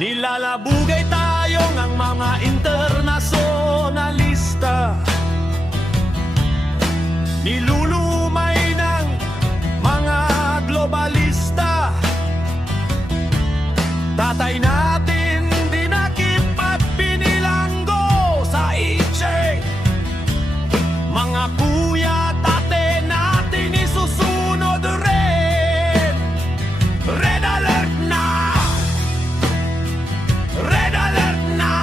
Nilalabugay tayong ang mga internasyonalista, nilulumay ng mga globalista. Tatay natin dinakip at pinilanggo sa iche. Mga kuya, tate natin isusunod rin. Red alert na! Red alert na!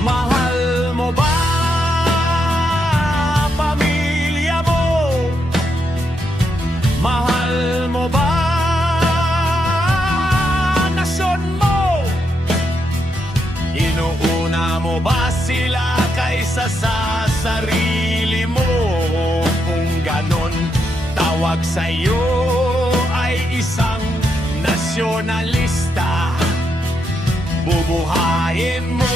Mahal mo ba pamilya mo? Mahal mo ba nasyon mo? Inuuna mo ba sila kaysa sa sarili mo? Kung ganon, tawag sa'yo ay isang nasyonalista. Bubuhayin mo